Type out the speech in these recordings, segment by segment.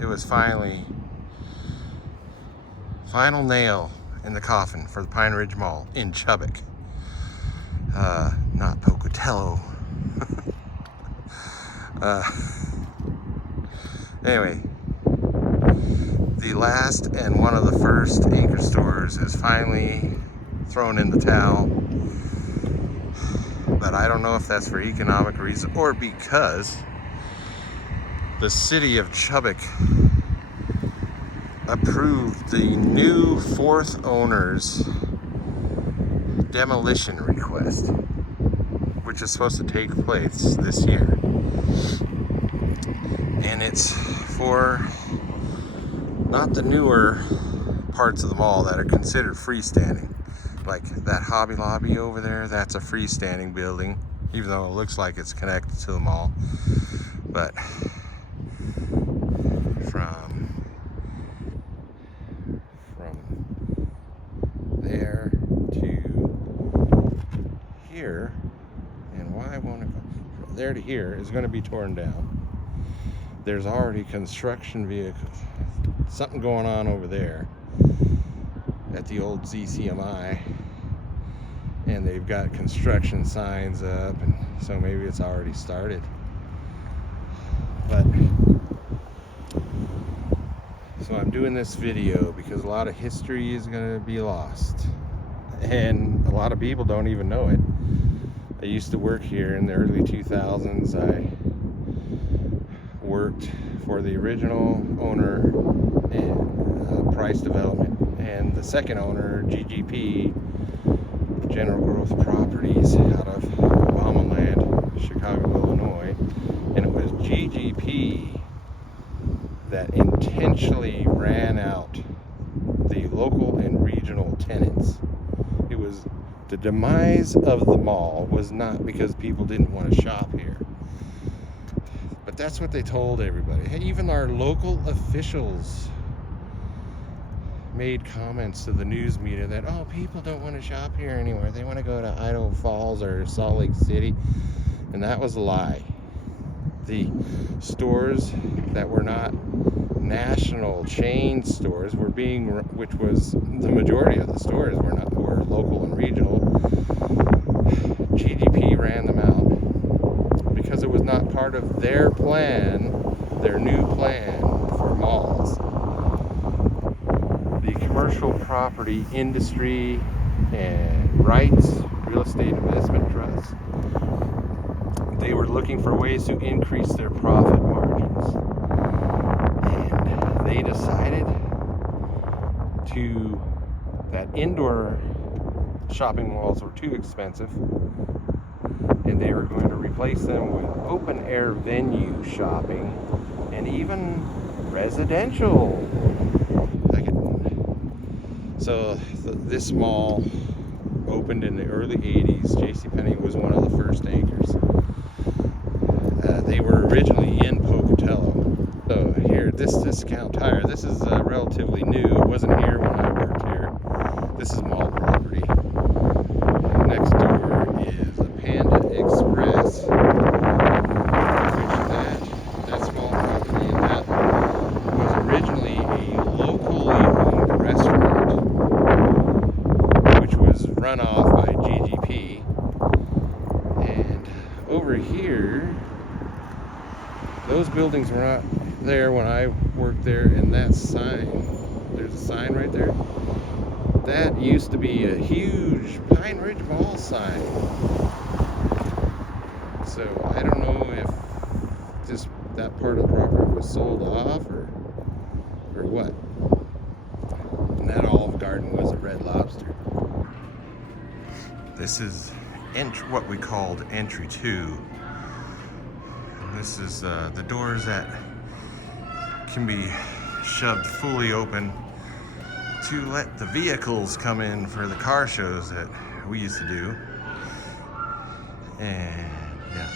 it was finally final nail in the coffin for the Pine Ridge Mall in Chubbuck. Not Pocatello. Anyway, the last and one of the first anchor stores is finally thrown in the towel. But I don't know if that's for economic reasons or because the city of Chubbuck approved the new fourth owner's demolition request, which is supposed to take place this year. And it's for not the newer parts of the mall that are considered freestanding. Like that Hobby Lobby over there, that's a freestanding building, even though it looks like it's connected to the mall. But from there to here, and why I want to go from there to here is going to be torn down. There's already construction vehicles, something going on over there at the old ZCMI, and they've got construction signs up, and so maybe it's already started. But so I'm doing this video because a lot of history is going to be lost, and a lot of people don't even know it. I used to work here in the early 2000s. I worked for the original owner and Price Development, and the second owner, GGP, General Growth Properties, out of Obama Land, Chicago, Illinois. And it was GGP that intentionally ran out the local and regional tenants. It was the demise of the mall was not because people didn't want to shop here. But that's what they told everybody. Hey, even our local officials made comments to the news media that, oh, people don't want to shop here anymore. They want to go to Idaho Falls or Salt Lake City. And that was a lie. The stores that were not national chain stores were being, which was the majority of the stores were local and regional. GDP ran them out because it was not part of their plan, their new plan for malls. The commercial property industry and rights, real estate investment trusts, they were looking for ways to increase their profit margins. And they decided that indoor shopping malls were too expensive, and they were going to replace them with open air venue shopping and even residential. So this mall opened in the early 80s. JCPenney was one of the first anchors. They were originally in Pocatello. So here, this Discount Tire, this is relatively new. It wasn't here when I worked here. This is mall property. Next door is a Panda Express, which that small property, and that was originally a locally owned restaurant, which was run off by GGP. And over here, those buildings were not there when I worked there, and that sign, there's a sign right there. That used to be a huge Pine Ridge Mall sign. So I don't know if just that part of the property was sold off or what. And that Olive Garden was a Red Lobster. This is what we called entry 2. This is the doors that can be shoved fully open to let the vehicles come in for the car shows that we used to do. And yeah.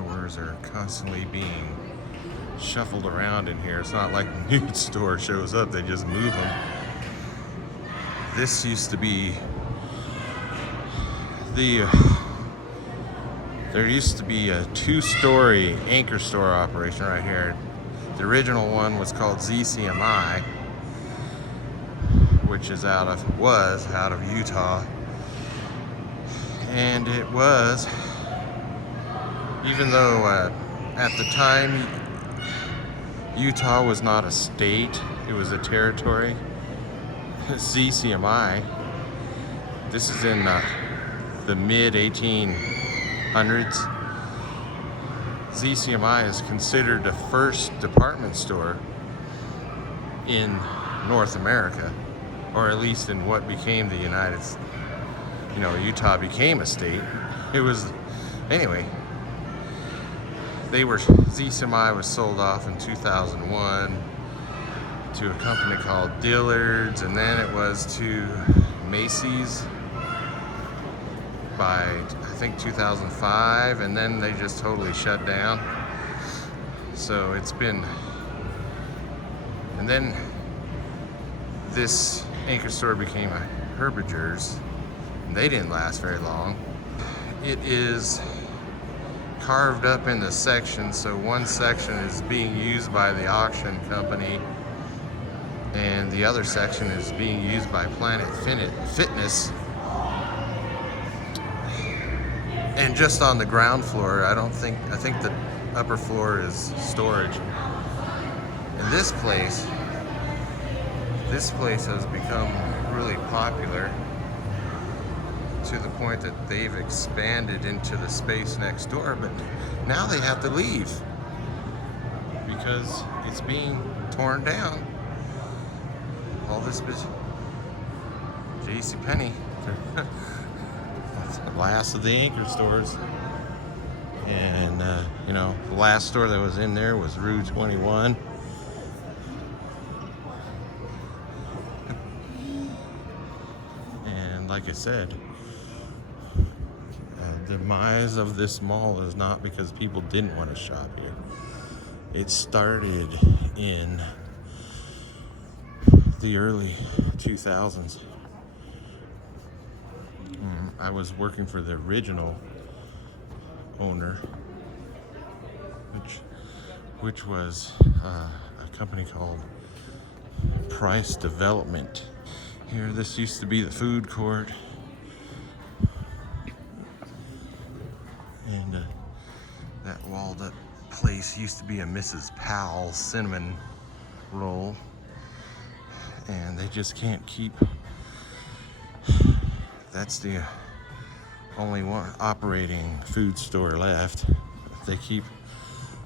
stores are constantly being shuffled around in here. It's not like a new store shows up, they just move them. This used to be there used to be a 2-story anchor store operation right here. The original one was called ZCMI, which was out of Utah. And it was, even though at the time Utah was not a state, it was a territory. ZCMI, this is in the mid 1800s. ZCMI is considered the first department store in North America, or at least in what became the United States. You know, Utah became a state. It was, anyway, ZCMI was sold off in 2001 to a company called Dillard's, and then it was to Macy's by, I think, 2005, and then they just totally shut down. So it's been, and then this anchor store became a Herberger's. They didn't last very long. It is carved up into sections, so one section is being used by the auction company and the other section is being used by Planet Fitness. And just on the ground floor, I think the upper floor is storage. And this place has become really popular to the point that they've expanded into the space next door, but now they have to leave because it's being torn down. All this JCPenney. That's the last of the anchor stores. And you know, the last store that was in there was Rue 21. And like I said, the demise of this mall is not because people didn't want to shop here. It started in the early 2000s. I was working for the original owner, which was a company called Price Development. Here, this used to be the food court. And that walled up place used to be a Mrs. Powell's cinnamon roll. And they just can't keep, that's the only one operating food store left. They keep,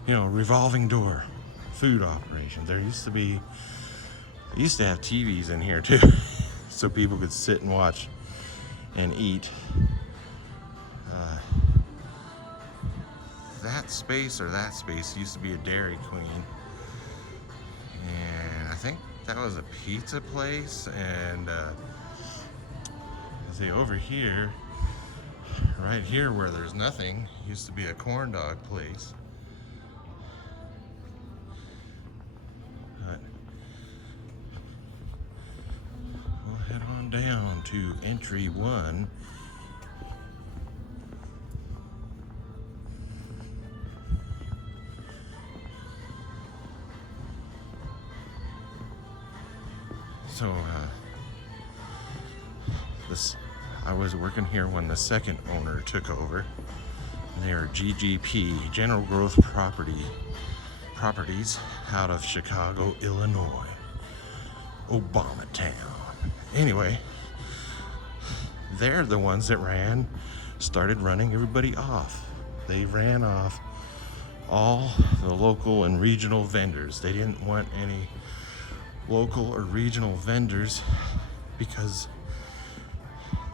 you know, revolving door food operation. There used to have TVs in here too, so people could sit and watch and eat. That space used to be a Dairy Queen, and I think that was a pizza place. And see, over here, right here where there's nothing, used to be a corn dog place. But we'll head on down to entry 1. So, I was working here when the second owner took over. They are GGP, General Growth Properties, out of Chicago, Illinois, Obamatown. Anyway, they're the ones that started running everybody off. They ran off all the local and regional vendors. They didn't want any local or regional vendors because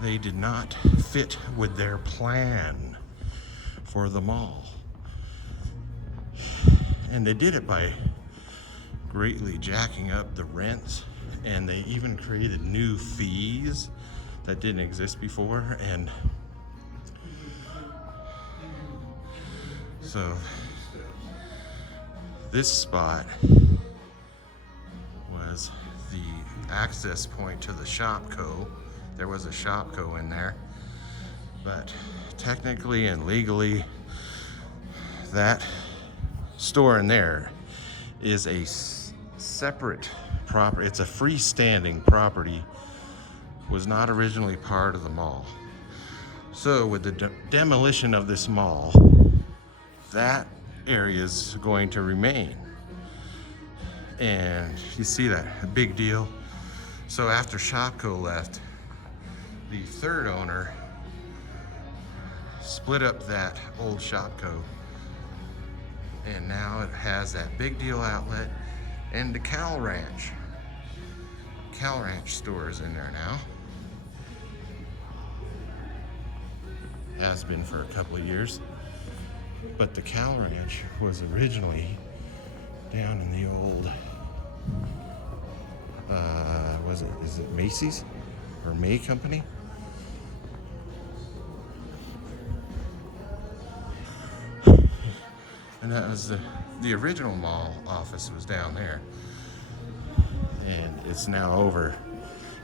they did not fit with their plan for the mall. And they did it by greatly jacking up the rents, and they even created new fees that didn't exist before. And So this spot was the access point to the Shopco. There was a Shopco in there, but technically and legally, that store in there is a separate property. It's a freestanding property, was not originally part of the mall. So with the demolition of this mall, that area is going to remain. And you see that, a big deal. So after Shopco left, the third owner split up that old Shopco, and now it has that Big Deal outlet and the Cal Ranch stores in there now. Has been for a couple of years. But the Cal Ranch was originally down in the old, is it Macy's or May Company? And that was the original mall office was down there. And it's now over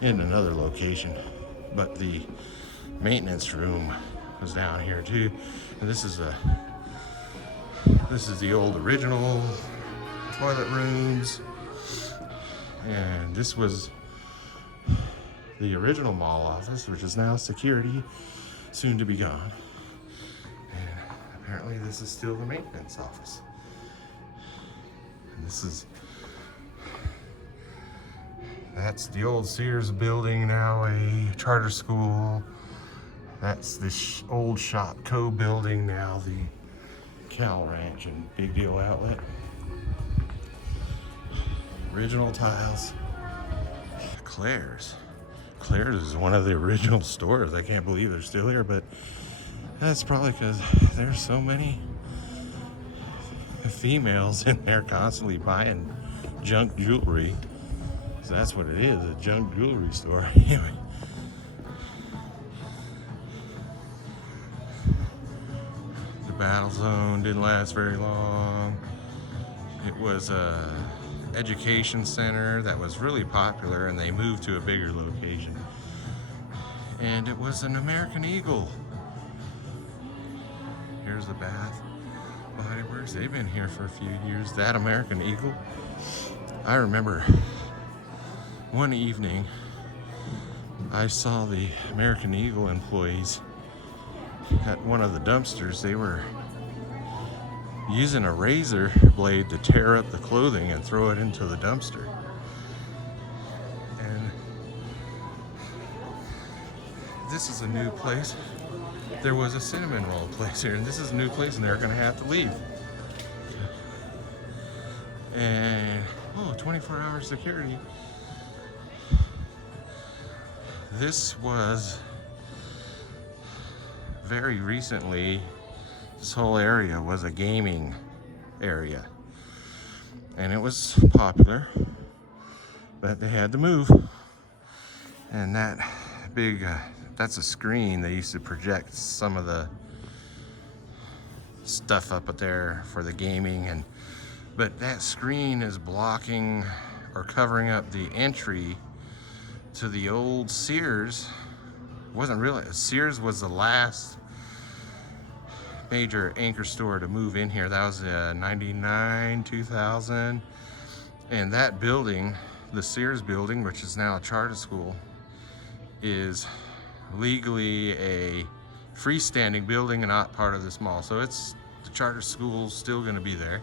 in another location. But the maintenance room was down here too. And this is the old original toilet rooms. And this was the original mall office, which is now security, soon to be gone. And apparently this is still the maintenance office. And that's the old Sears building, now a charter school. That's the old Shopco building, now the Cal Ranch and Big Deal outlet. Original tiles. Claire's is one of the original stores. I can't believe they're still here, but that's probably because there's so many females in there constantly buying junk jewelry. So that's what it is, a junk jewelry store. Anyway. The Battle Zone didn't last very long. It was a education center that was really popular, and they moved to a bigger location. And it was an American Eagle. Here's the Bath Body Works. They've been here for a few years. That American Eagle, I remember one evening I saw the American Eagle employees at one of the dumpsters. They were using a razor blade to tear up the clothing and throw it into the dumpster. And this is a new place. There was a cinnamon roll place here, and this is a new place, and they're gonna have to leave. And 24-hour security. This was very recently, this whole area was a gaming area, and it was popular, but they had to move. And that big, that's a screen. They used to project some of the stuff up there for the gaming, but that screen is blocking or covering up the entry to the old Sears. Wasn't really, Sears was the last major anchor store to move in here. That was 99, 2000. And that building, the Sears building, which is now a charter school, is legally a freestanding building and not part of this mall. So it's, the charter school's still gonna be there.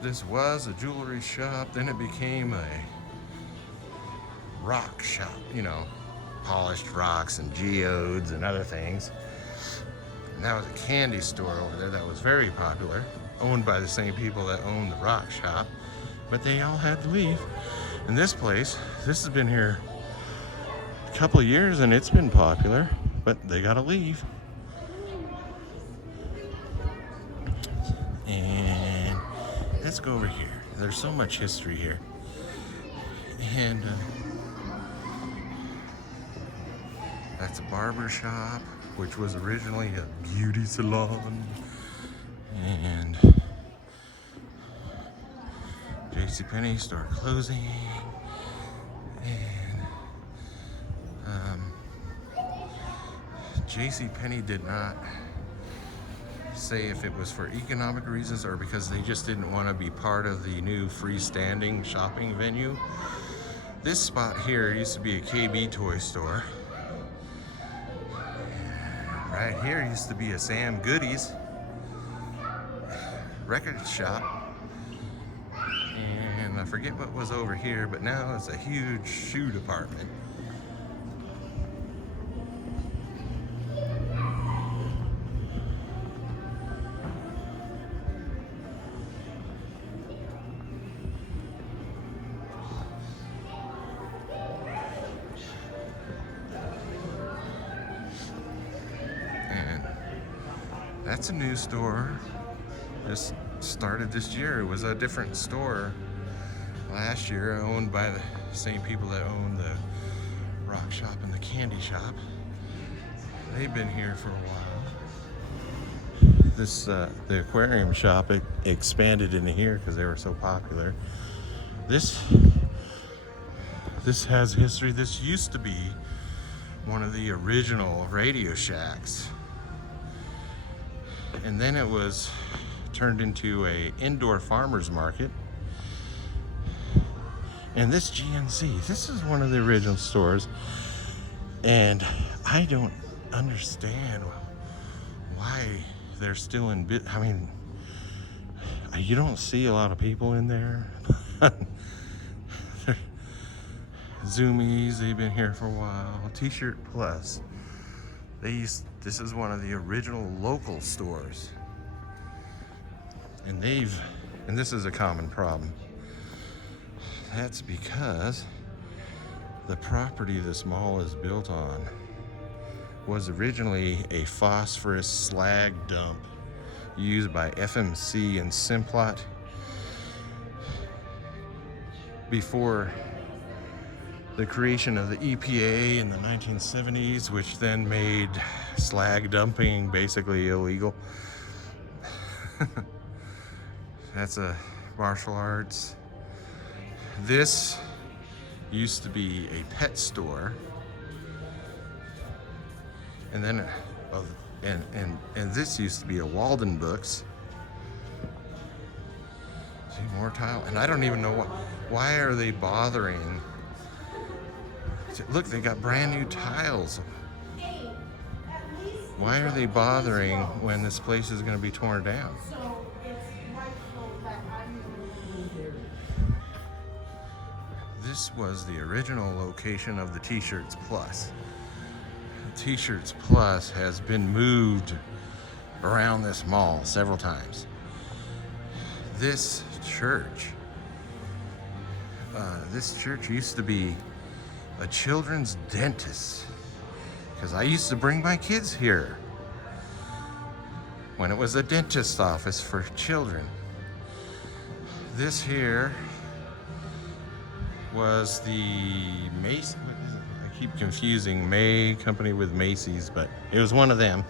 This was a jewelry shop, then it became a rock shop, you know, polished rocks and geodes and other things. And that was a candy store over there that was very popular, owned by the same people that owned the rock shop, but they all had to leave. And this place, this has been here a couple of years and it's been popular, but they gotta leave. And let's go over here. There's so much history here. And That's a barber shop, which was originally a beauty salon. And JCPenney store closing. And JCPenney did not say if it was for economic reasons or because they just didn't want to be part of the new freestanding shopping venue. This spot here used to be a KB toy store. Right here used to be a Sam Goodies record shop. And I forget what was over here, but now it's a huge shoe department. That's a new store. Just started this year. It was a different store last year, owned by the same people that own the rock shop and the candy shop. They've been here for a while. This the aquarium shop expanded into here because they were so popular. This has history. This used to be one of the original Radio Shacks. And then it was turned into a indoor farmer's market. And this GNC, this is one of the original stores. And I don't understand why they're still in I mean, you don't see a lot of people in there. Zoomies, they've been here for a while. T-shirt Plus. This is one of the original local stores. And this is a common problem. That's because the property this mall is built on was originally a phosphorus slag dump used by FMC and Simplot before the creation of the EPA in the 1970s, which then made slag dumping basically illegal. That's a martial arts. This used to be a pet store, and then and this used to be a Walden Books. See more tile, and I don't even know why are they bothering. Look, they got brand new tiles. Why are they bothering when this place is going to be torn down? This was the original location of the T-Shirts Plus. T-Shirts Plus has been moved around this mall several times. This church used to be a children's dentist, because I used to bring my kids here when it was a dentist office for children. This here was the Macy's. I keep confusing May Company with Macy's, but it was one of them.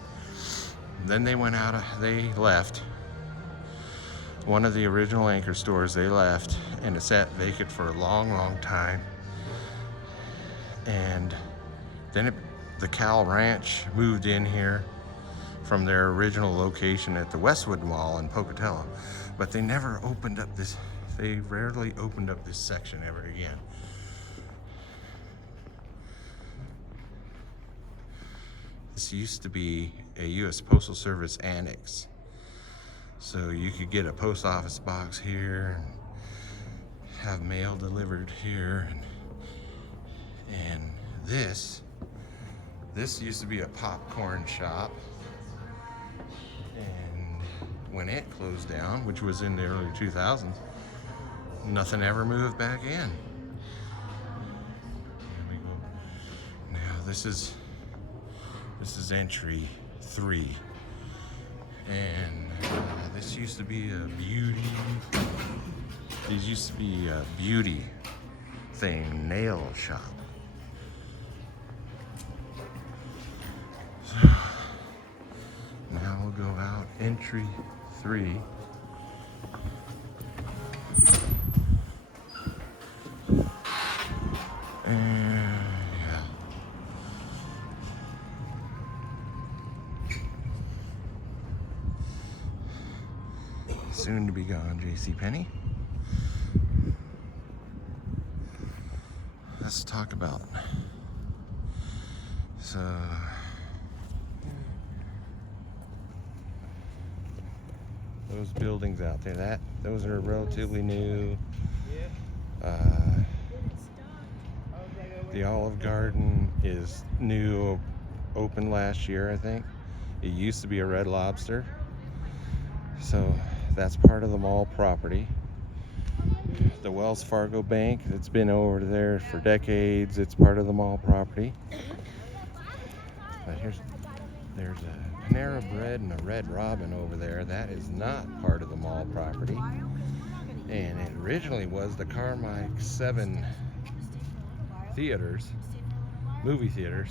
Then they went out, they left. One of the original anchor stores, they left, and it sat vacant for a long, long time. And then the Cal Ranch moved in here from their original location at the Westwood Mall in Pocatello. But they never opened up this, they rarely opened up this section ever again. This used to be a U.S. Postal Service annex. So you could get a post office box here and have mail delivered here. And this used to be a popcorn shop, and when it closed down, which was in the early 2000s, nothing ever moved back in. Here we go. Now this is entry 3, and this used to be a beauty. These used to be a beauty thing, nail shop. Entry 3. And yeah. Soon to be gone, JCPenney. Let's talk about it. So those buildings out there, those are relatively new. The Olive Garden is new, opened last year, I think. It used to be a Red Lobster, so that's part of the mall property. The Wells Fargo Bank, it's been over there for decades. It's part of the mall property. But there's a Panera Bread and a Red Robin over there. That is not part of the mall property. And it originally was the Carmike 7 theaters, movie theaters.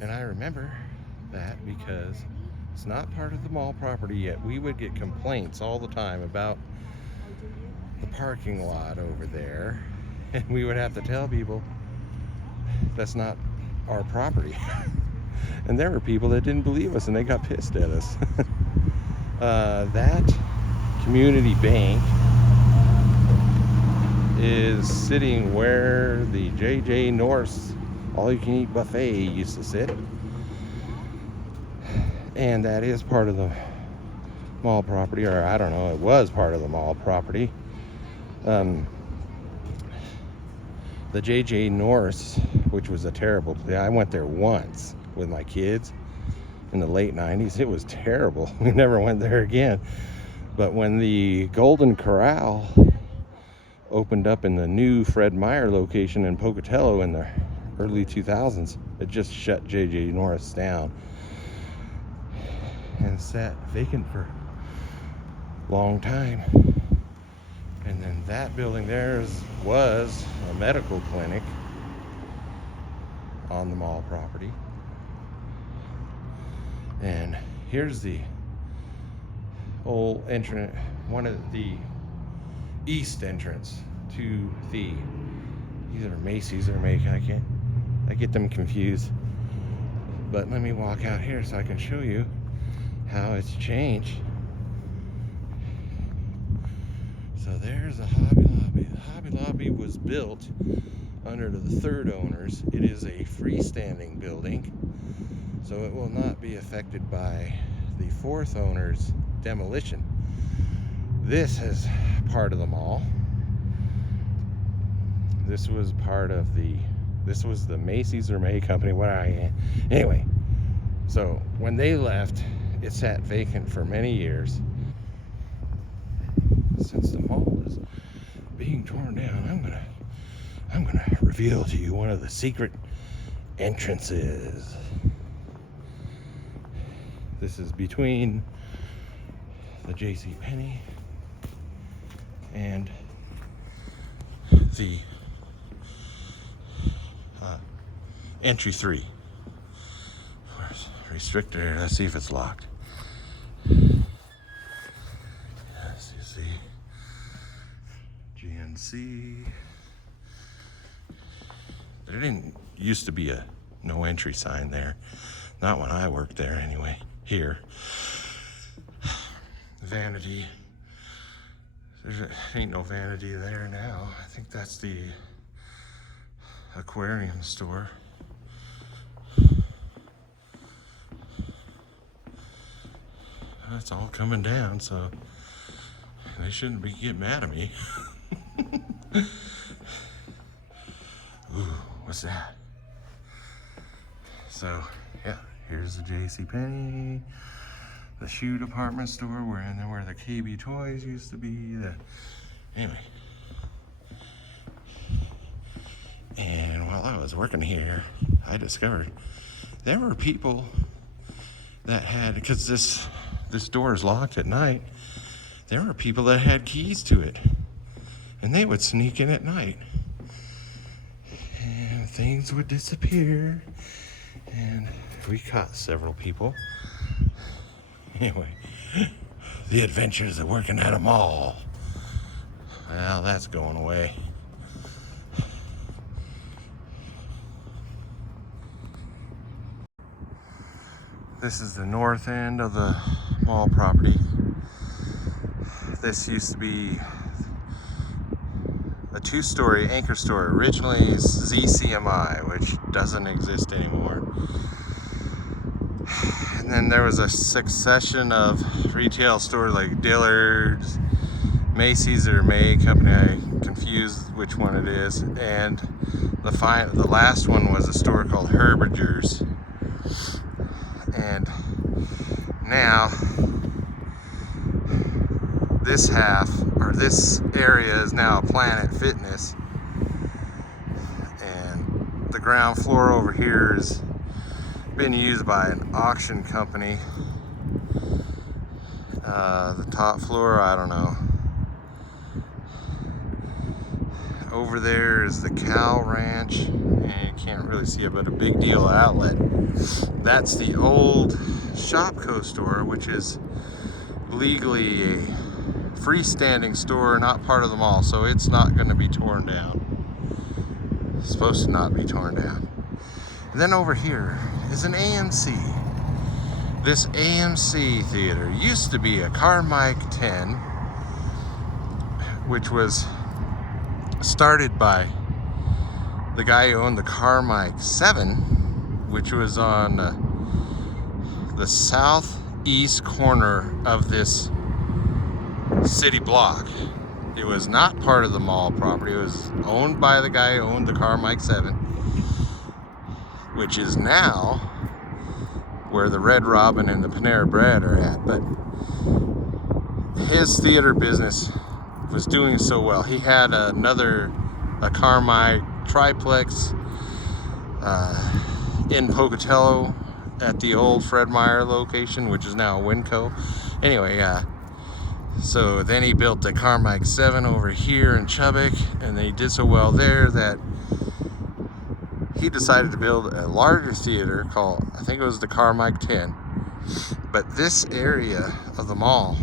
And I remember that because it's not part of the mall property yet. We would get complaints all the time about the parking lot over there. And we would have to tell people that's not our property. And there were people that didn't believe us and they got pissed at us. That community bank is sitting where the J.J. North's all-you-can-eat buffet used to sit. And that is part of the mall property, or I don't know, it was part of the mall property. The J.J. North's, which was a terrible place. I went there once with my kids in the late 90s. It was terrible. We never went there again. But when the Golden Corral opened up in the new Fred Meyer location in Pocatello in the early 2000s, it just shut J.J. North's down and sat vacant for a long time. And then that building there was a medical clinic on the mall property. And here's the old entrance, one of the east entrance to the, either Macy's or Macon. I get them confused. But let me walk out here so I can show you how it's changed. So there's the Hobby Lobby. The Hobby Lobby was built under the third owners. It is a freestanding building, so it will not be affected by the fourth owner's demolition. This is part of the mall. This was part of this was the Macy's or May Company, anyway. So when they left, it sat vacant for many years. Since the mall is being torn down, I'm gonna reveal to you one of the secret entrances. This is between the JCPenney and the entry 3. Where's restrictor? Let's see if it's locked. Yes, you see. GNC. There didn't used to be a no entry sign there. Not when I worked there anyway. Here. Vanity. There ain't no Vanity there now. I think that's the aquarium store. That's all coming down, so they shouldn't be getting mad at me. Ooh, what's that? So, yeah, here's the JCPenney, the shoe department store, where the KB Toys used to be. Anyway. And while I was working here, I discovered there were people that had, because this door is locked at night, there were people that had keys to it, and they would sneak in at night, and things would disappear, and we caught several people. Anyway, the adventures of working at a mall. Well, that's going away. This is the north end of the mall property. This used to be a two-story anchor store, originally ZCMI, which doesn't exist anymore. And then there was a succession of retail stores like Dillard's, Macy's or May Company, I confused which one it is, and the last one was a store called Herberger's. And now this area is now Planet Fitness, and the ground floor over here has been used by an auction company. The top floor, I don't know. Over there is the cow ranch, and you can't really see it, but a Big Deal Outlet. That's the old Shopko store, which is legally a freestanding store, not part of the mall, so it's not going to be torn down. It's supposed to not be torn down. And then over here is an AMC. This AMC theater used to be a Carmike 10, which was started by the guy who owned the Carmike 7, which was on the southeast corner of this city block. It was not part of the mall property. It was owned by the guy who owned the Carmike 7, which is now where the Red Robin and the Panera Bread are at. But his theater business was doing so well. He had a Carmike triplex in Pocatello at the old Fred Meyer location, which is now Winco. Anyway, so then he built the Carmike 7 over here in Chubbuck, and they did so well there that he decided to build a larger theater called, I think it was the Carmike 10. But this area of the mall,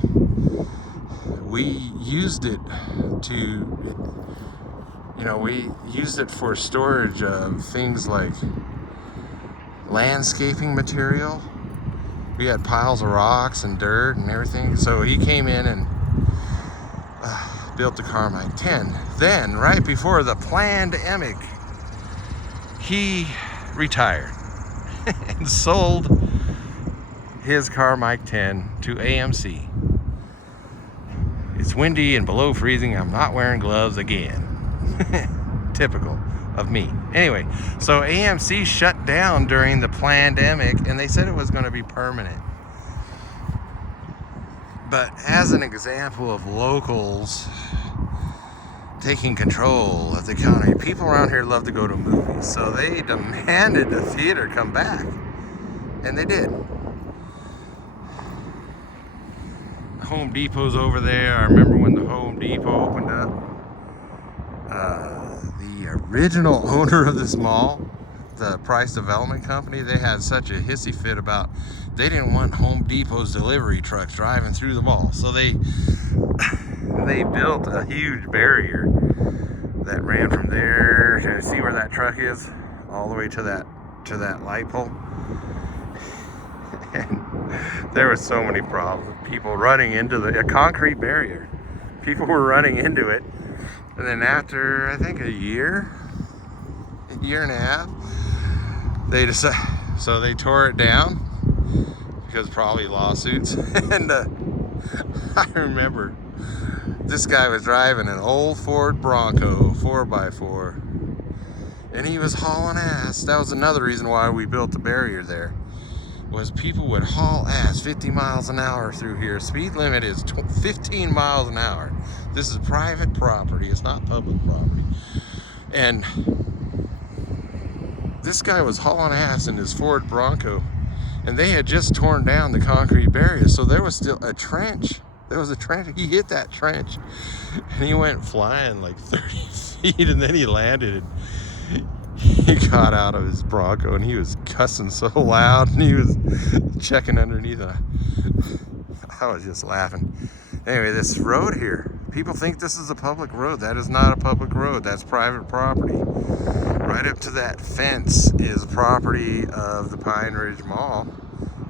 we used it for storage of things like landscaping material. We had piles of rocks and dirt and everything. So he came in and built the Carmike 10. Then, right before the pandemic, he retired and sold his Carmike 10 to AMC. It's windy and below freezing. I'm not wearing gloves again. Typical of me. Anyway, so AMC shut down during the pandemic, and they said it was going to be permanent. But as an example of locals taking control of the economy, people around here love to go to movies, so they demanded the theater come back, and they did. Home Depot's over there. I remember when the Home Depot opened up. The original owner of this mall, the Price Development Company, they had such a hissy fit about they didn't want Home Depot's delivery trucks driving through the mall, so they built a huge barrier that ran from there to see where that truck is, all the way to that light pole. And there were so many problems. People running into a concrete barrier. People were running into it. And then after, I think, a year and a half, they tore it down because probably lawsuits. And I remember this guy was driving an old Ford Bronco 4x4, and he was hauling ass. That was another reason why we built the barrier there. Was people would haul ass 50 miles an hour through here. Speed limit is 15 miles an hour. This is private property. It's not public property. And this guy was hauling ass in his Ford Bronco, and they had just torn down the concrete barrier, so there was still a trench. There was a trench. He hit that trench, and he went flying like 30 feet, and then he landed. He got out of his Bronco, and he was cussing so loud, and he was checking underneath it. I was just laughing. Anyway, this road here, people think this is a public road. That is not a public road. That's private property. Right up to that fence is property of the Pine Ridge Mall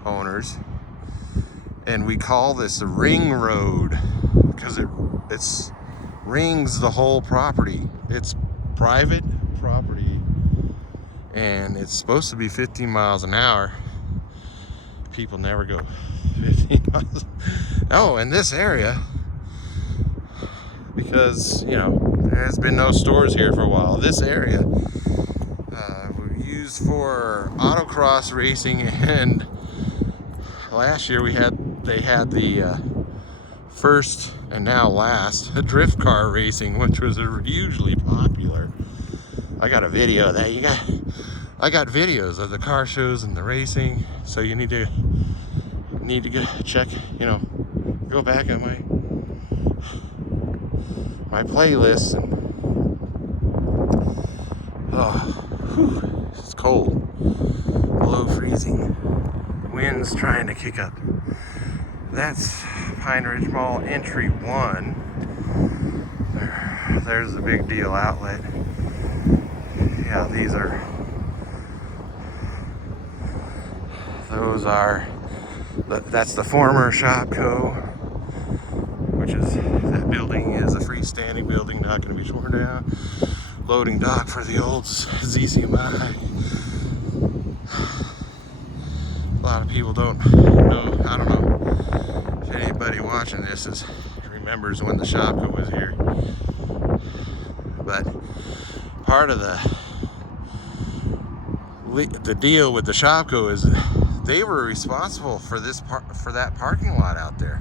owners. And we call this a ring road because it's rings the whole property. It's private property, and it's supposed to be 15 miles an hour. People never go 15 miles. Oh, in this area, because there has been no stores here for a while. This area we used for autocross racing, and last year they had the first and now last drift car racing, which was hugely popular. I got a video of that. I got videos of the car shows and the racing, so you need to go check, go back on my playlist. And it's cold, below freezing. The wind's trying to kick up. That's Pine Ridge Mall entry 1. There's the Big Deal outlet. Yeah, that's the former Shopco, which is, that building is a freestanding building, not going to be torn down. Loading dock for the old ZCMI. A lot of people don't know, I don't know if anybody watching this remembers when the Shopco was here. But part of the deal with the Shopco is they were responsible for that parking lot out there.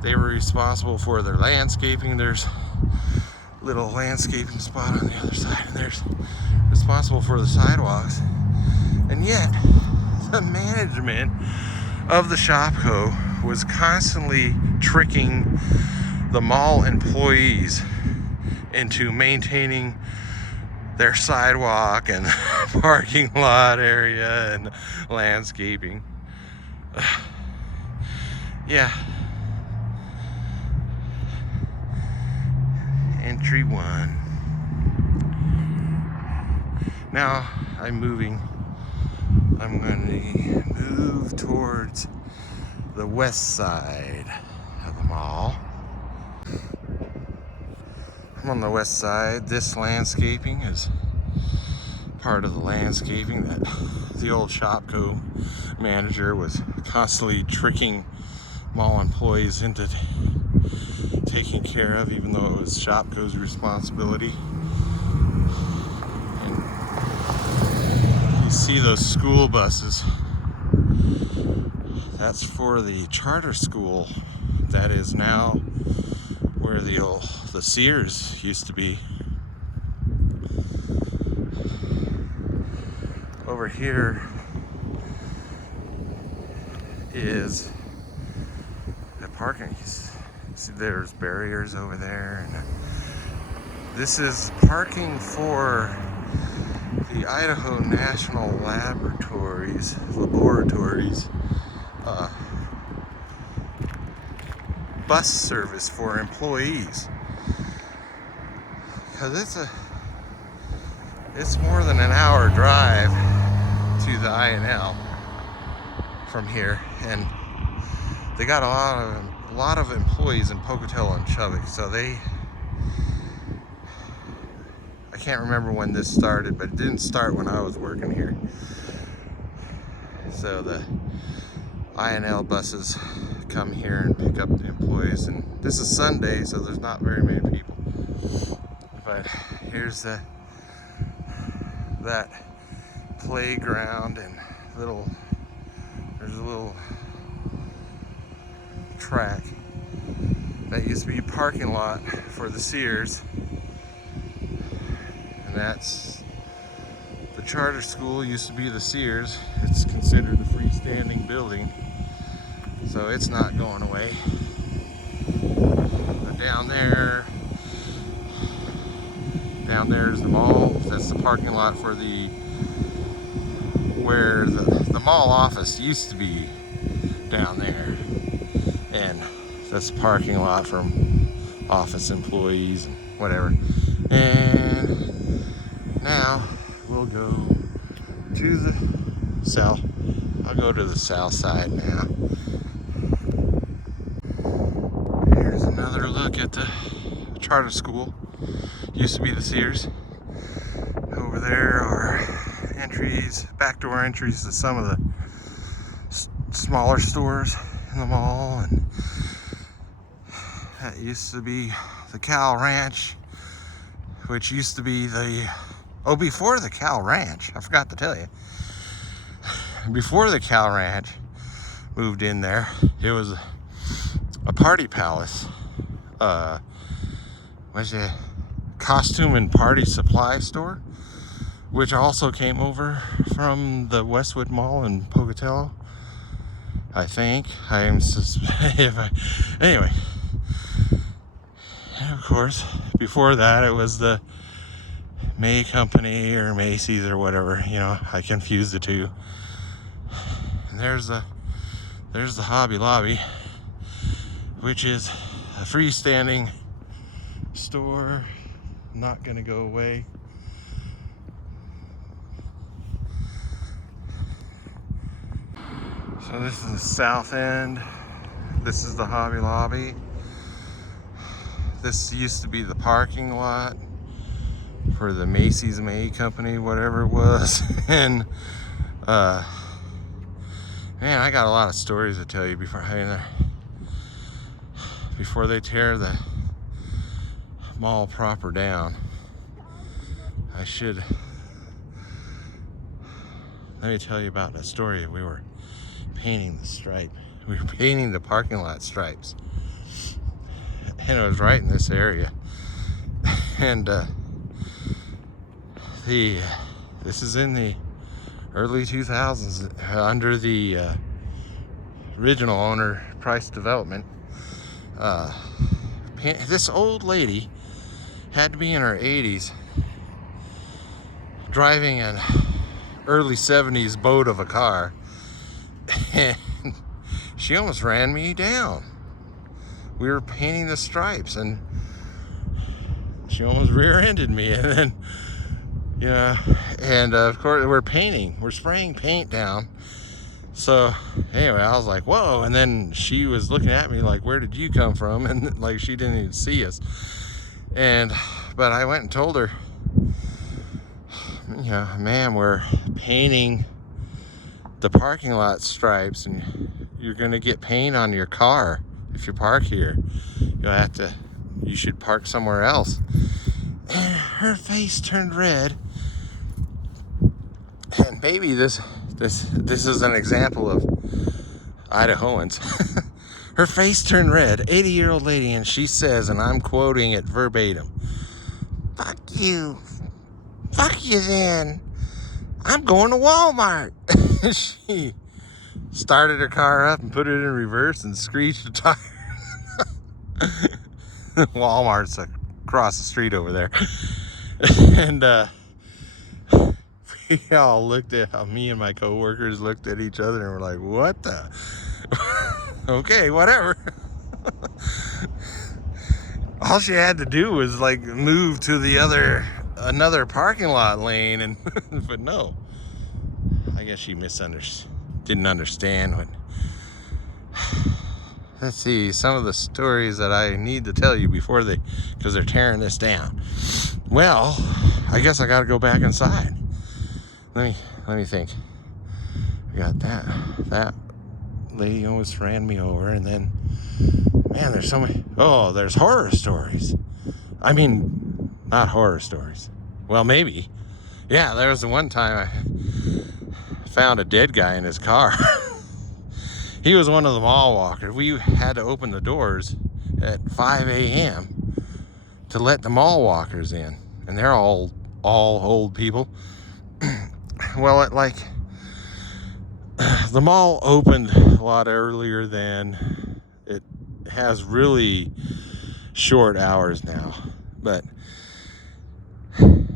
They were responsible for their landscaping. There's a little landscaping spot on the other side, and there's responsible for the sidewalks. And yet, the management of the Shopco was constantly tricking the mall employees into maintaining their sidewalk and parking lot area and landscaping. Yeah. Entry 1. Now I'm going to move towards the west side of the mall. I'm on the west side. This landscaping is part of the landscaping that the old Shopco manager was constantly tricking mall employees into taking care of, even though it was Shopco's responsibility. And you see those school buses. That's for the charter school that is now where the Sears used to be. Over here is the parking. See, there's barriers over there, and this is parking for the Idaho National Laboratories bus service for employees, because it's more than an hour drive to the INL from here, and they got a lot of employees in Pocatello and Chubbuck, so I can't remember when this started, but it didn't start when I was working here. So the INL buses come here and pick up the employees, and this is Sunday, so there's not very many people. But here's that playground, and there's a little track that used to be a parking lot for the Sears, and that's the charter school. Used to be the Sears. It's considered a freestanding building, so it's not going away. But down there is the mall. That's the parking lot for the where the mall office used to be down there, and that's a parking lot for office employees and whatever. And now we'll go to the south. I'll go to the south side now. Here's another look at the charter school. Used to be the Sears. Over there are entries, backdoor entries to some of the smaller stores in the mall, and that used to be the Cow Ranch, which used to be before the Cow Ranch, I forgot to tell you. Before the Cow Ranch moved in there, it was a party palace. Was a costume and party supply store, which also came over from the Westwood Mall in Pocatello, I think. Anyway. And of course, before that, it was the May Company or Macy's or whatever. You know, I confused the two. And there's the Hobby Lobby, which is a freestanding store, not gonna go away. So this is the south end. This is the Hobby Lobby. This used to be the parking lot for the Macy's May Company, whatever it was. And man, I got a lot of stories to tell you before they tear the mall proper down. Let me tell you about a story. We were painting the stripe. We were painting the parking lot stripes, and it was right in this area. And this is in the early 2000s, under the original owner, Price Development. This old lady had to be in her 80s, driving an early 70s boat of a car, and she almost ran me down. We were painting the stripes, and she almost rear-ended me. And then, of course we're spraying paint down. So anyway, I was like, whoa. And then she was looking at me like, where did you come from? And like, she didn't even see us. But I went and told her, ma'am, we're painting the parking lot stripes, and you're gonna get paint on your car if you park here. You should park somewhere else. And her face turned red. And maybe this is an example of Idahoans. Her face turned red, 80-year-old lady, and she says, and I'm quoting it verbatim, "Fuck you. Fuck you then. I'm going to Walmart." She started her car up and put it in reverse and screeched a tire. Walmart's across the street over there. And we all me and my coworkers looked at each other and were like, what the? Okay, whatever. All she had to do was like move to another parking lot lane, but no. I guess she didn't understand what. Let's see, some of the stories that I need to tell you because they're tearing this down. Well, I guess I gotta go back inside. Let me think. We got that lady almost ran me over, and then, man, there's so many. Oh, there's horror stories. I mean, not horror stories. Well, maybe. Yeah, there was the one time I found a dead guy in his car. He was one of the mall walkers. We had to open the doors at 5 a.m. to let the mall walkers in, and they're all old people. Well, the mall opened a lot earlier than it has really short hours now, but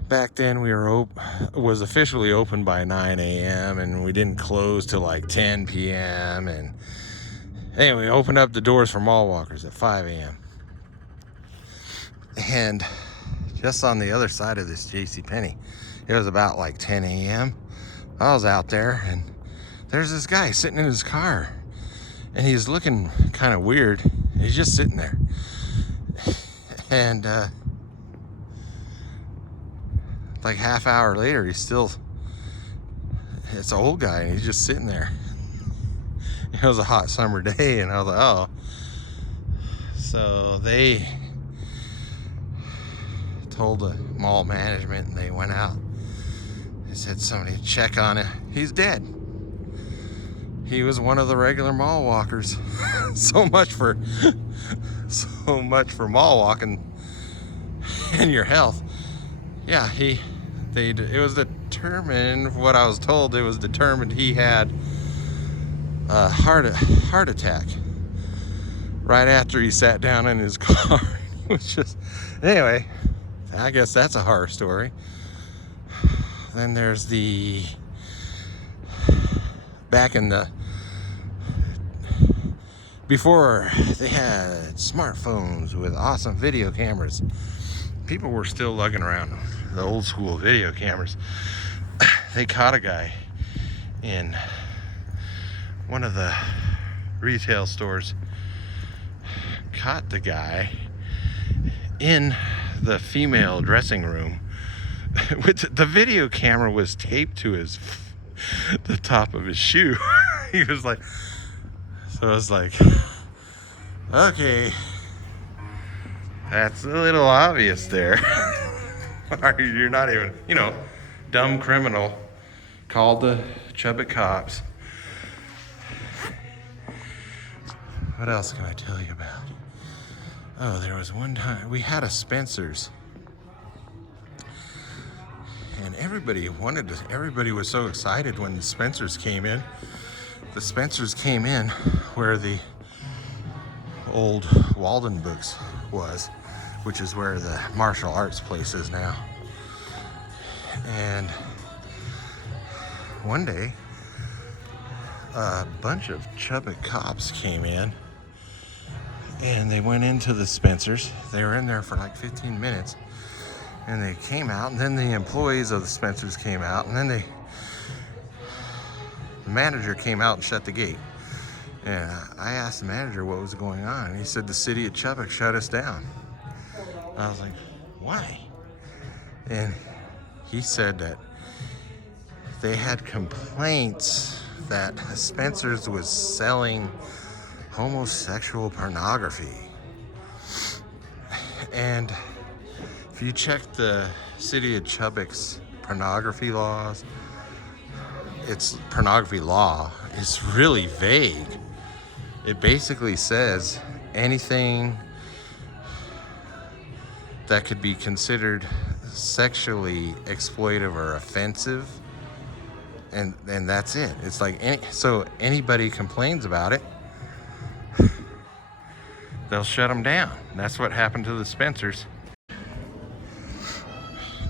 back then we were was officially open by 9 a.m. and we didn't close till like 10 p.m. And anyway, we opened up the doors for mall walkers at 5 a.m. And just on the other side of this JCPenney, it was about like 10 a.m. I was out there and there's this guy sitting in his car and he's looking kind of weird. He's just sitting there. And like half hour later, it's an old guy and he's just sitting there. It was a hot summer day and I was like, oh. So they told the mall management and they went out. They said somebody check on it. He's dead. He was one of the regular mall walkers. so much for mall walking and your health. Yeah, it was determined, what I was told, it was determined he had a heart attack right after he sat down in his car. Anyway, I guess that's a horror story. Then there's before they had smartphones with awesome video cameras, people were still lugging around the old school video cameras. They caught a guy in one of the retail stores, caught the guy in the female dressing room with the video camera was taped to the top of his shoe. He was like, so I was like, okay, that's a little obvious there. You're not even, dumb criminal. Called the Chubbuck cops. What else can I tell you about? Oh, there was one time we had a Spencer's. And everybody was so excited when the Spencer's came in. The Spencer's came in where the old Walden Books was, which is where the martial arts place is now. And one day, a bunch of Chubbuck cops came in and they went into the Spencer's. They were in there for like 15 minutes. And they came out, and then the employees of the Spencer's came out, and then the manager came out and shut the gate. And I asked the manager what was going on, and he said the city of Chubbuck shut us down. I was like, why? And he said that they had complaints that Spencer's was selling homosexual pornography. And if you check the city of Chubbuck's pornography laws, its pornography law is really vague. It basically says anything that could be considered sexually exploitive or offensive, and that's it. It's like so anybody complains about it, they'll shut them down. That's what happened to the Spencer's.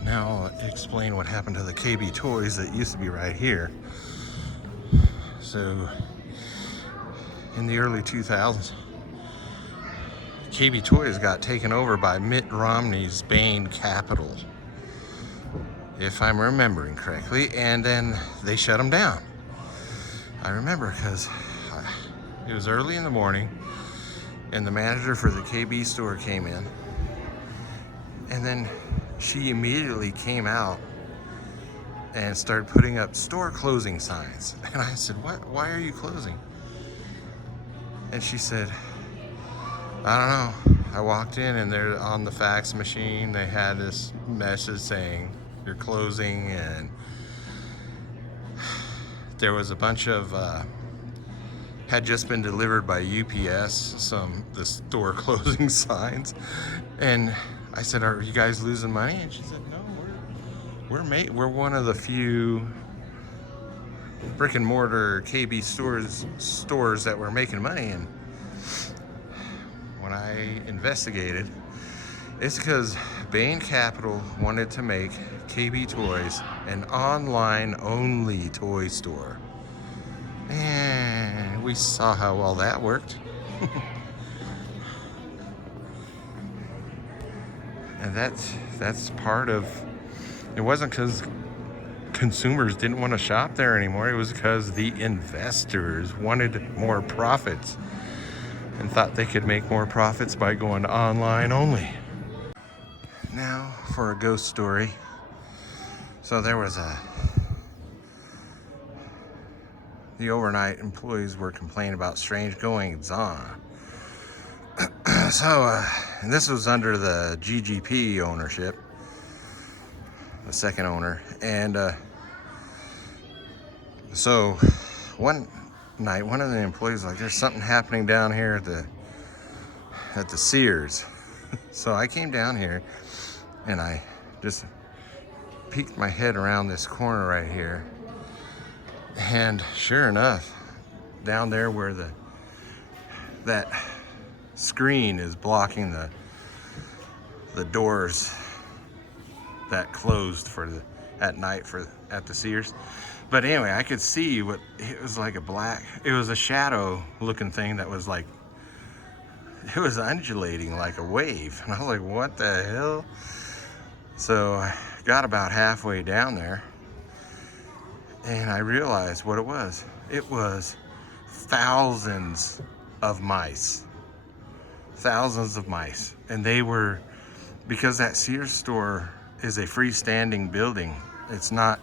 Now I'll explain what happened to the KB Toys that used to be right here. So in the early 2000s, KB Toys got taken over by Mitt Romney's Bain Capital, if I'm remembering correctly, and then they shut them down. I remember because it was early in the morning and the manager for the KB store came in, and then she immediately came out and started putting up store closing signs. And I said, "What? Why are you closing?" And she said, "I don't know. I walked in and they're on the fax machine. They had this message saying you're closing, and there was a bunch of had just been delivered by UPS, the store closing signs." And I said, "Are you guys losing money?" And she said, "No, we're one of the few brick and mortar KB stores that were making money." And when I investigated, it's because Bain Capital wanted to make KB Toys an online-only toy store. And we saw how well that worked. And that's part of it. Wasn't because consumers didn't want to shop there anymore. It was because the investors wanted more profits and thought they could make more profits by going online only. Now for a ghost story. So there was the overnight employees were complaining about strange goings on. So and this was under the GGP ownership, the second owner. And so one night, one of the employees was like, there's something happening down here at the Sears. So I came down here and I just peeked my head around this corner right here. And sure enough, down there where that screen is blocking the doors that closed at night at the Sears. But anyway, I could see what it was like. It was a shadow looking thing that was like, it was undulating like a wave. And I was like, what the hell? So I got about halfway down there and I realized what it was. It was thousands of mice. Thousands of mice. And they were, because that Sears store is a freestanding building. It's not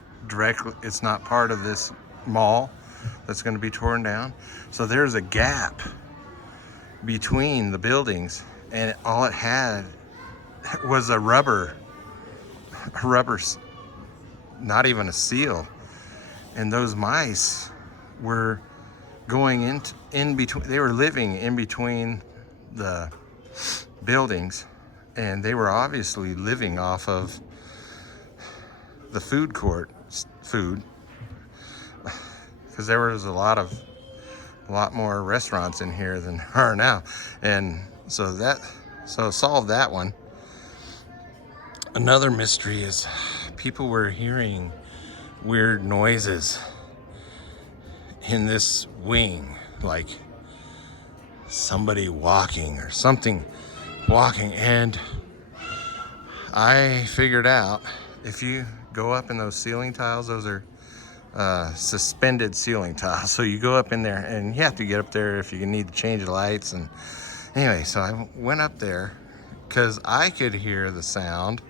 part of this mall that's going to be torn down. So there's a gap between the buildings, and all it had was a rubber, not even a seal. And those mice were going in between, they were living in between the buildings, and they were obviously living off of the food court food, because there was a lot more restaurants in here than there are now. And so solved that one. Another mystery is people were hearing weird noises in this wing, like somebody walking or something walking. And I figured out, if you go up in those ceiling tiles, those are suspended ceiling tiles. So you go up in there, and you have to get up there if you need to change the lights. And anyway, so I went up there because I could hear the sound.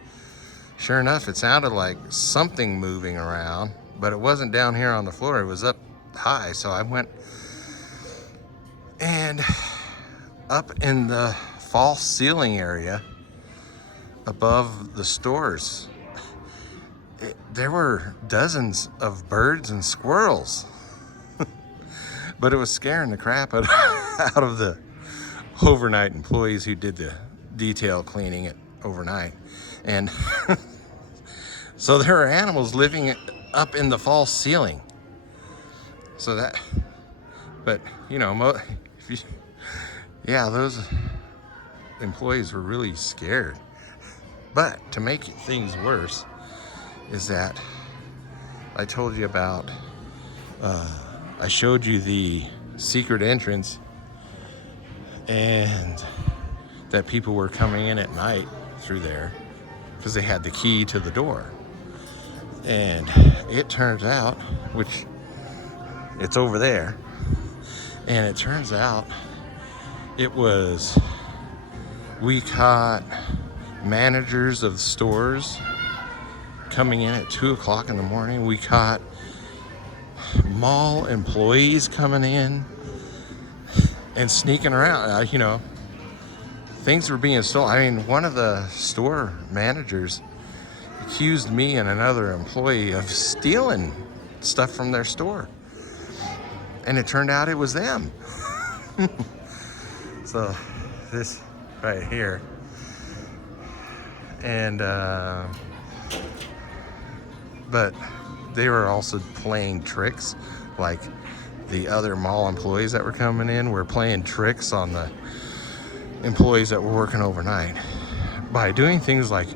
Sure enough, it sounded like something moving around, but it wasn't down here on the floor. It was up high. So I went, and up in the false ceiling area above the stores, there were dozens of birds and squirrels. But it was scaring the crap out of the overnight employees who did the detail cleaning it overnight. And so there are animals living up in the false ceiling. So that, but you know, those employees were really scared. But to make things worse is that I told you about, I showed you the secret entrance, and that people were coming in at night through there because they had the key to the door. And it turns out, which it's over there, and it turns out we caught managers of stores coming in at 2 o'clock in the morning. We caught mall employees coming in and sneaking around. Things were being stolen. I mean, one of the store managers accused me and another employee of stealing stuff from their store. And it turned out it was them. So this right here. And, but they were also playing tricks. Like the other mall employees that were coming in were playing tricks on the employees that were working overnight. by doing things like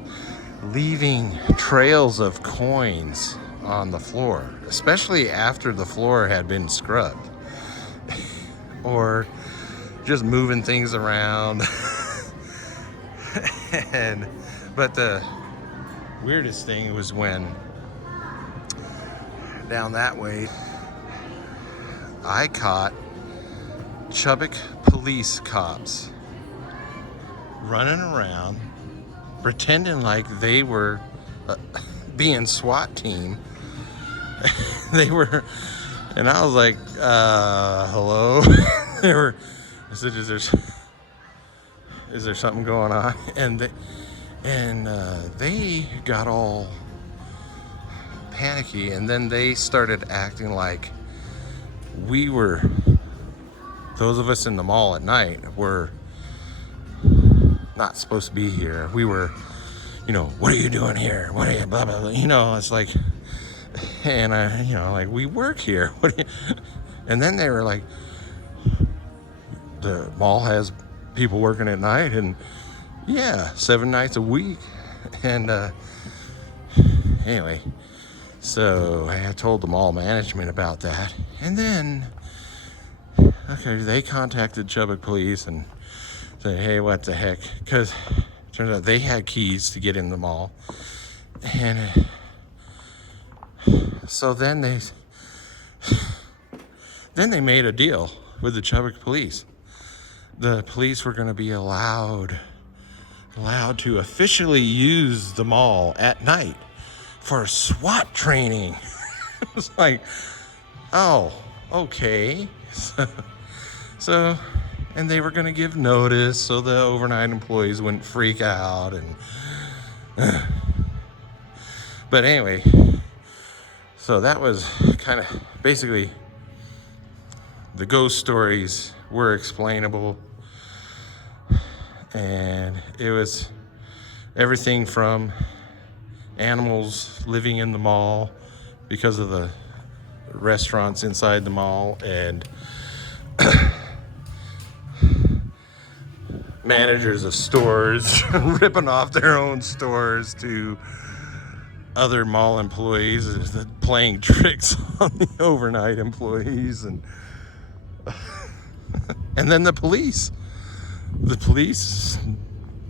leaving trails of coins on the floor, especially after the floor had been scrubbed, or just moving things around. But the weirdest thing was when down that way I caught Chubbuck police cops running around pretending like they were being SWAT team. They were, and I was like, hello? They were, I said, is there something going on? And they got all panicky, and then they started acting like we were, those of us in the mall at night were not supposed to be here. We were, what are you doing here? What are you, blah, blah, blah. It's like, and I, like, we work here. What are you? And then they were like, the mall has people working at night, and yeah, 7 nights a week. And anyway, so I told the mall management about that, and then they contacted Chubbuck police and said, hey, what the heck, because it turns out they had keys to get in the mall. And so then they made a deal with the Chubbuck police. The police were going to be allowed to officially use the mall at night for SWAT training. It was like, oh, okay. So, and they were going to give notice so the overnight employees wouldn't freak out. And but anyway, so that was kind of basically, the ghost stories were explainable. And it was everything from animals living in the mall because of the restaurants inside the mall, and managers of stores ripping off their own stores, to other mall employees playing tricks on the overnight employees, and then the police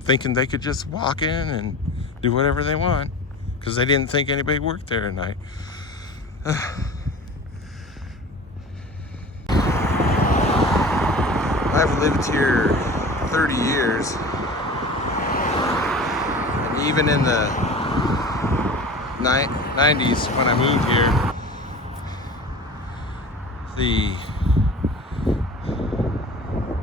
thinking they could just walk in and do whatever they want because they didn't think anybody worked there at night. I've lived here 30 years, and even in the 90s when I moved here, the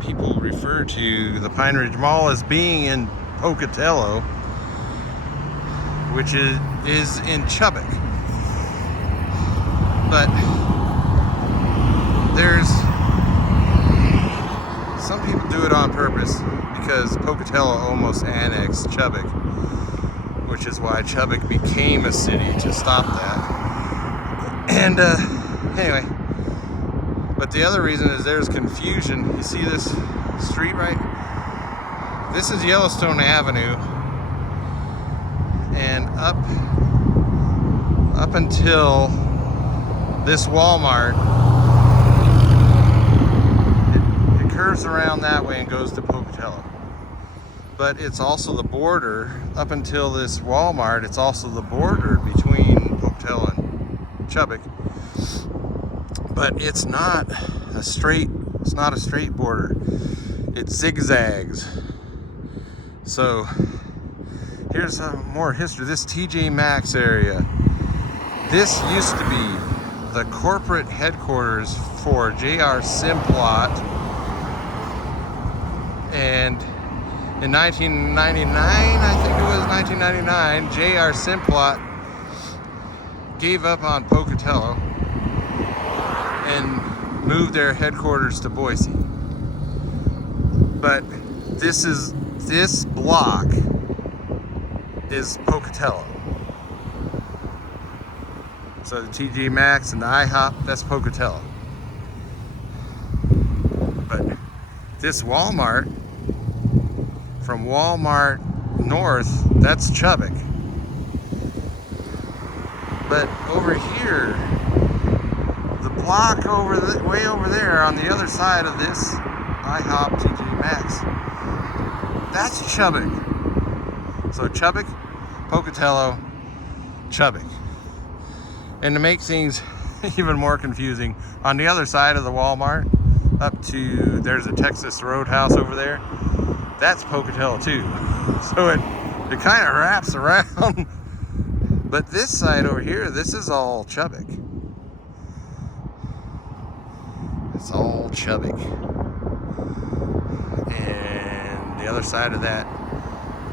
people refer to the Pine Ridge Mall as being in Pocatello, which is in Chubbuck. But there's some people do it on purpose because Pocatello almost annexed Chubbuck, which is why Chubbuck became a city to stop that. And anyway, but the other reason is there's confusion. You see this street, right? This is Yellowstone Avenue, and up until this Walmart, it curves around that way and goes to Pocatello. But it's also the border, up until this Walmart, it's also the border between Pocatello and Chubbuck. But it's not a straight border. It zigzags. So here's some more history. This TJ Maxx area, this used to be the corporate headquarters for J.R. Simplot. And in 1999, I think it was 1999, J.R. Simplot gave up on Pocatello and moved their headquarters to Boise. But this block is Pocatello. So the TJ Maxx and the IHOP, that's Pocatello. But this Walmart, from Walmart north, that's Chubbuck. But over here, the block way over there on the other side of this IHOP TJ Maxx, that's Chubbuck. So Chubbuck, Pocatello, Chubbuck. And to make things even more confusing, on the other side of the Walmart, up to, there's a Texas Roadhouse over there, that's Pocatello too. So it kind of wraps around. But this side over here, this is all Chubbuck. It's all Chubbuck. And the other side of that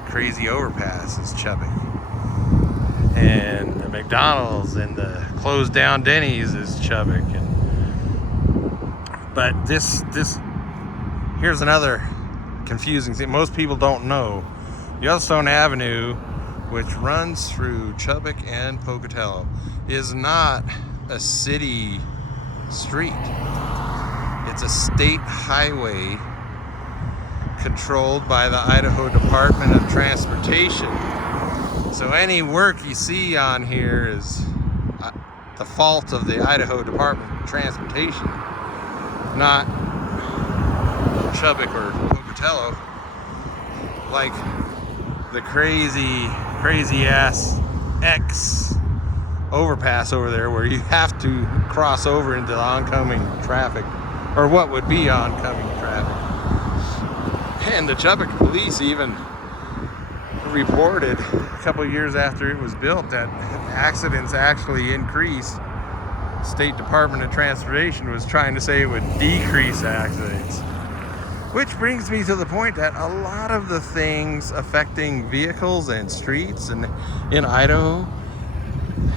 crazy overpass is Chubbuck. And the McDonald's and the closed down Denny's is Chubbuck. But here's another confusing thing most people don't know. Yellowstone Avenue, which runs through Chubbuck and Pocatello, is not a city street. It's a state highway controlled by the Idaho Department of Transportation. So any work you see on here is the fault of the Idaho Department of Transportation, not Chubbuck or Pocatello. Like the crazy ass X overpass over there where you have to cross over into the oncoming traffic, or what would be oncoming traffic. And the Chubbuck police even reported a couple of years after it was built that accidents actually increased. State Department of Transportation was trying to say it would decrease accidents. Which brings me to the point that a lot of the things affecting vehicles and streets in Idaho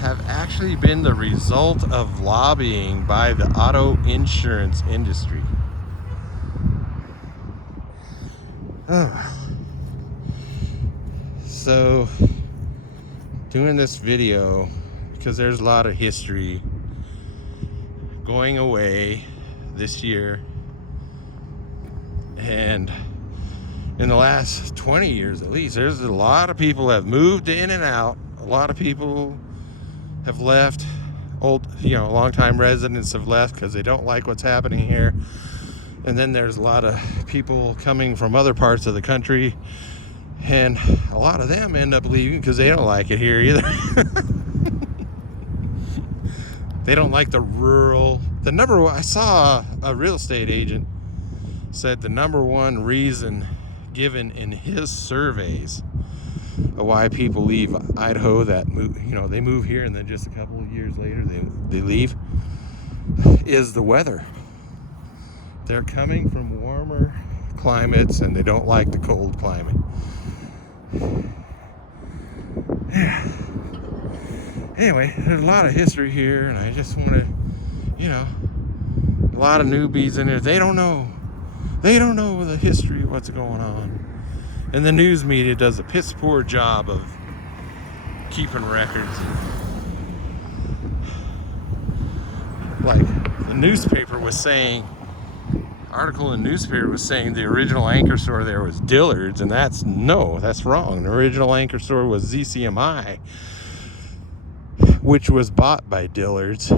have actually been the result of lobbying by the auto insurance industry. So, doing this video because there's a lot of history going away this year. And in the last 20 years at least, there's a lot of people have moved in and out. A lot of people have left. Longtime residents have left because they don't like what's happening here. And then there's a lot of people coming from other parts of the country, and a lot of them end up leaving because they don't like it here either. They don't like the rural. I saw a real estate agent said the number one reason given in his surveys of why people leave Idaho, that they move here and then just a couple of years later they leave, is the weather. They're coming from warmer climates and they don't like the cold climate. Yeah. Anyway, there's a lot of history here, and I just want to, a lot of newbies in there. They don't know the history of what's going on. And the news media does a piss poor job of keeping records. Like the newspaper was saying, article in the newspaper was saying the original anchor store there was Dillard's, and that's wrong. The original anchor store was ZCMI, which was bought by Dillard's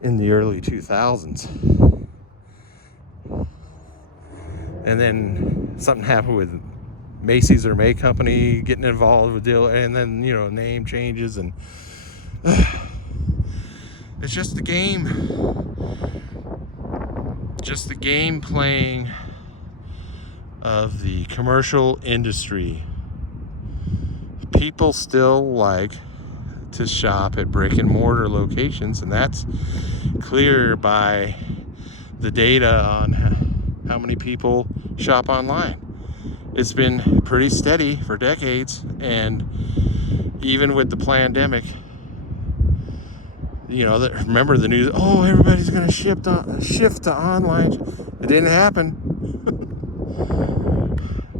in the early 2000s. And then something happened with Macy's or May Company getting involved with Dillard, and then name changes, and it's just the game playing of the commercial industry. People still like to shop at brick and mortar locations, and that's clear by the data on how many people shop online. It's been pretty steady for decades, and even with the pandemic, remember the news, everybody's going to shift to online. It didn't happen.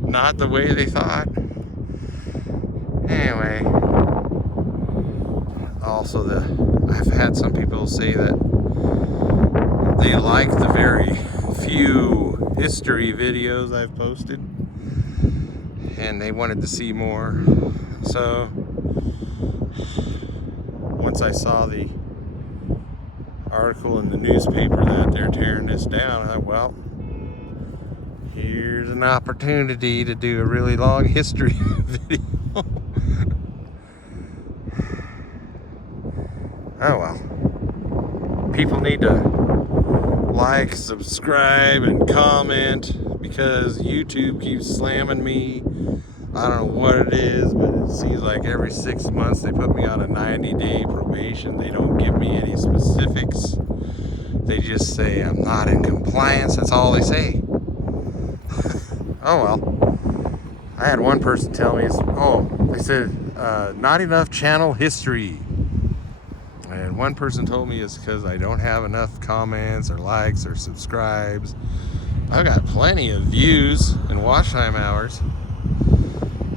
Not the way they thought. Anyway, also I've had some people say that they like the very few history videos I've posted. and they wanted to see more. So once I saw the article in the newspaper that they're tearing this down, I thought, well, here's an opportunity to do a really long history video. Oh well. People need to like, subscribe, and comment because YouTube keeps slamming me. I don't know what it is, but it seems like every 6 months they put me on a 90-day probation. They don't give me any specifics. They just say I'm not in compliance. That's all they say. Oh well. I had one person tell me, they said, not enough channel history. And one person told me it's because I don't have enough comments or likes or subscribes. I've got plenty of views and watch time hours.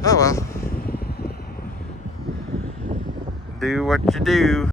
Oh well. Do what you do.